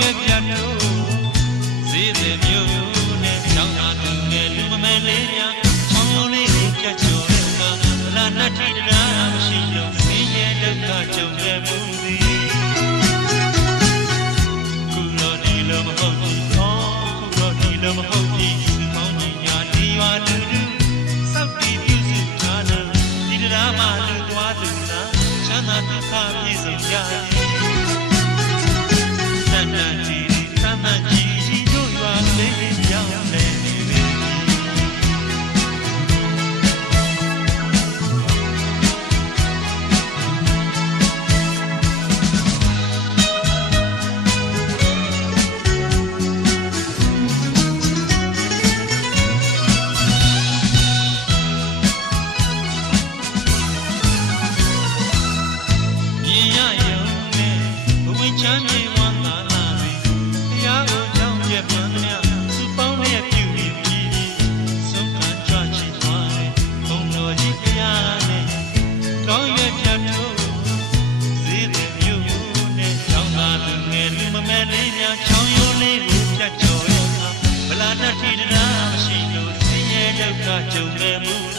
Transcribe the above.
ရွယ်ပြတ်လို့ဈေးသည်မျိုးနဲ့ကြောင်းသာသူငယ်လူမမဲလေးများချောင်းရုံးလေးကိုပြတ်ကျော်တဲ့အခါဗလာနတ်ထီတရားမရှိလို့ဆင်းရဲဒုက္ခကြုံခဲ့မှုသည်ခုတော့ဒီလိုမဟုတ်ဘူးခုတော့ဒီလိုမဟုတ်ဘူးသူမောင်းကြီးညာဒီရွာလူလူစောက်တီးပြုစုထားလို့ဒီတရားမှလူသွားသူလားချမ်းသာဒုက္ခပြည့်စုံကြရဲ့တန်တန်ကြီးတို့ရွာလေးပြောင်းလဲနေပြီမြင်ရရုံနဲ့ဘဝချမ်းမြေဝမ်းသာလာပြီတရားကိုကြောင်းပြပန်းများသူပေါင်းနဲ့ပြုပြီးပြီဆုံးခံကြချင်သွားတယ်ဘုံတော်ကြီးတရားနဲ့ကောင်းရွယ်ပြတ်လို့ဈေးသည်မျိုးနဲ့ကြောင်းသာလူငယ်လူမမဲလေးများချောင်းရုံးလေးကိုပြတ်ကျော်ရဲ့အခါဗလာတတ်ထီတရားမရှိလို့ဆင်းရဲဒုက္ခကြုံခဲ့မှု